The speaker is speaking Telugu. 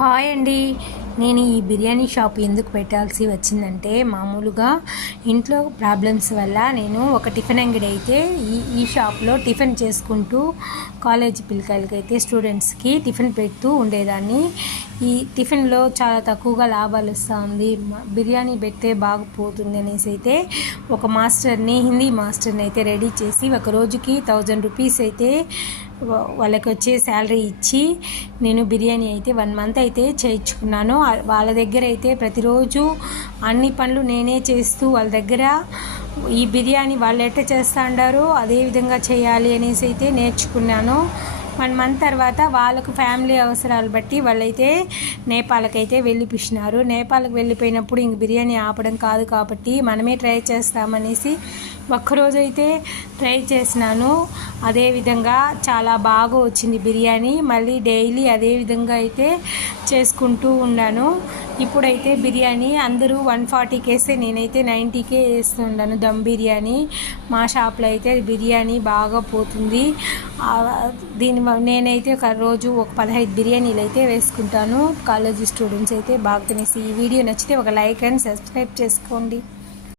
హాయ్ అండి. నేను ఈ బిర్యానీ షాప్ ఎందుకు పెట్టాల్సి వచ్చిందంటే, మామూలుగా ఇంట్లో ప్రాబ్లమ్స్ వల్ల నేను ఒక టిఫిన్ అంగడి అయితే ఈ షాప్లో టిఫిన్ చేసుకుంటూ కాలేజీ పిల్లకాయలకైతే స్టూడెంట్స్కి టిఫిన్ పెడుతూ ఉండేదాన్ని. ఈ టిఫిన్లో చాలా తక్కువగా లాభాలు వస్తుంది, బిర్యానీ పెడితే బాగుపోతుంది అనేసి అయితే ఒక మాస్టర్ని, హిందీ మాస్టర్ని అయితే రెడీ చేసి ఒక రోజుకి 1000 రూపీస్ అయితే వాళ్ళకి వచ్చే శాలరీ ఇచ్చి నేను బిర్యానీ అయితే 1 మంత్ అయితే చేయించుకున్నాను. వాళ్ళ దగ్గర అయితే ప్రతిరోజు అన్ని పనులు నేనే చేస్తూ వాళ్ళ దగ్గర ఈ బిర్యానీ వాళ్ళు ఎట్లా చేస్తూ ఉండారో అదే విధంగా చేయాలి అనేసి అయితే నేర్చుకున్నాను. 1 మంత్ తర్వాత వాళ్ళకు ఫ్యామిలీ అవసరాలు బట్టి వాళ్ళైతే నేపాల్కి అయితే వెళ్ళిపిస్తున్నారు. నేపాల్కి వెళ్ళిపోయినప్పుడు ఇంక బిర్యానీ ఆపడం కాదు కాబట్టి మనమే ట్రై చేస్తామనేసి ఒక్కరోజైతే ట్రై చేసినాను. అదేవిధంగా చాలా బాగా వచ్చింది బిర్యానీ. మళ్ళీ డైలీ అదే విధంగా అయితే చేసుకుంటూ ఉన్నాను. ఇప్పుడైతే బిర్యానీ అందరూ 140 వేస్తే నేనైతే 90 వేస్తున్నాను దమ్ బిర్యానీ. మా షాప్లో అయితే బిర్యానీ బాగా పోతుంది. నేనైతే ఒక రోజు ఒక 15 బిర్యానీలు అయితే వేసుకుంటాను. కాలేజీ స్టూడెంట్స్ అయితే బాగా తినేసి. ఈ వీడియో నచ్చితే ఒక లైక్ అండ్ సబ్స్క్రైబ్ చేసుకోండి.